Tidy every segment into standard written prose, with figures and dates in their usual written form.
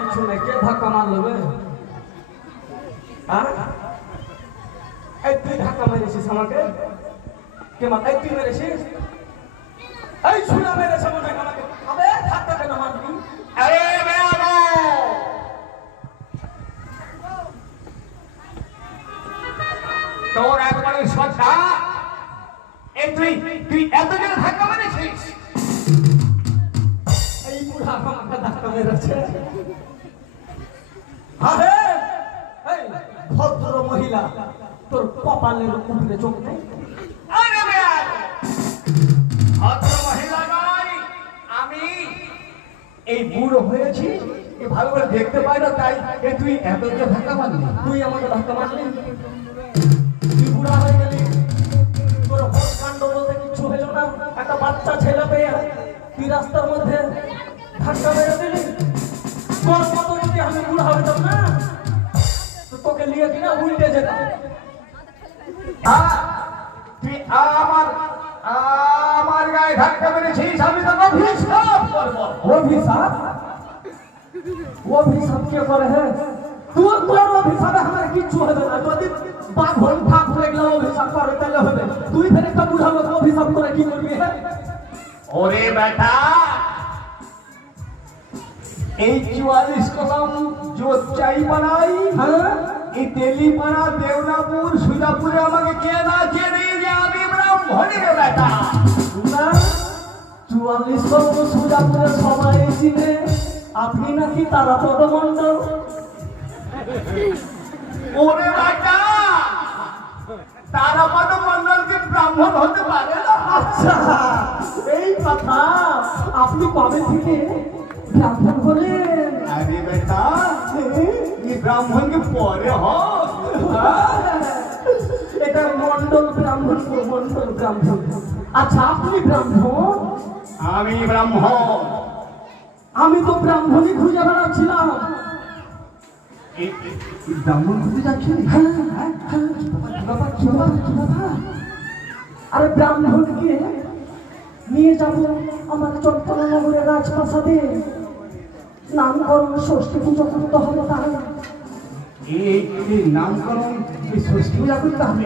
কিছু নেই, কে ধাক্কা মারলো বে? এই তুই ধাক্কা মেরেছিস আমাকে? কে মাথায় তুই মেরেছিস? এই ছুরা মেরেছে মনে হয় আমাকে। আবে ধাক্কা কেন মারবি? আরে বেয়াদব! তোর একবারে শ্রদ্ধা, এই তুই এত জোরে ধাক্কা মেরেছিস? এই বুড়া আমাকে ধাক্কা মেরেছে। আরে এই ভদ্র মহিলা, তোর কপালের উপরে চোখ নেই? আরে বেয়াদব! ভদ্র মহিলা নয় আমি, এই বুড়ো হয়েছি, ভালো করে দেখতে পাই না, তাই তুই এত জোরে ধাক্কা মারলি? তুই আমাকে ধাক্কা মারলি? তুই বুড়া হয়ে গেলি, তোর হোস কাণ্ড বলতে কিচ্ছু হলো না। একটা বাচ্চা ছেলে পেয়ে তুই রাস্তার মধ্যে ধাক্কা মেরে দিলি। তোর মতো যদি আমি বুড়া হইতাম না, তো তোকে নিয়ে কিনা উল্টে যেতাম। তুই আমার গায়ে ধাক্কা মেরেছিস, আমি তো অভিশাপ করবো। অভিশাপ? অভিশাপ কে করে? হ্যাঁ তোর অভিশাপে আমার কিচ্ছু হবে না। যদি বাঘন ভাগ হয়ে গেলে অভিশাপ করে তাহলে হবে। তুই ফের একটা বুড়া লোক অভিশাপ করে কি করবি? ওরে বেটা, এই 44 কলম জোচ্চাই বানাই, এই তেলিপাড়া, দেওনাপুর, সুজাপুরে আমাকে কে না চেনে যে আমি ব্রাহ্মণী রে বেটা? না, 44 কলম সুজাপুরে সবাই চিনে। আপনি নাকি তারাপদ মণ্ডল? ওরে বেটা, তারাপদ মণ্ডল কি ব্রাহ্মণ হতে পারে না? আচ্ছা এই কথা, আপনি কবে থেকে ব্রাহ্মণ হলেন? আরে বেটা, এই ব্রাহ্মণ কি পরে হয়? এটা মণ্ডল ব্রাহ্মণ, মণ্ডল ব্রাহ্মণ। আচ্ছা আপনি ব্রাহ্মণ? আমি ব্রাহ্মণ। আমি তো ব্রাহ্মণই খুঁজে বেড়াচ্ছিলাম। ব্রাহ্মণ খুঁজে যাচ্ছেন? আরে ব্রাহ্মণকে নিয়ে যাব আমার চট্টগ্রামের রাজপ্রাসাদে, নামকরণ ষষ্ঠী পুজো করতে হবে। তাই এই নামকরণ ষষ্ঠী পূজা করতে হবে।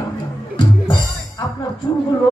আপনার চুলগুলো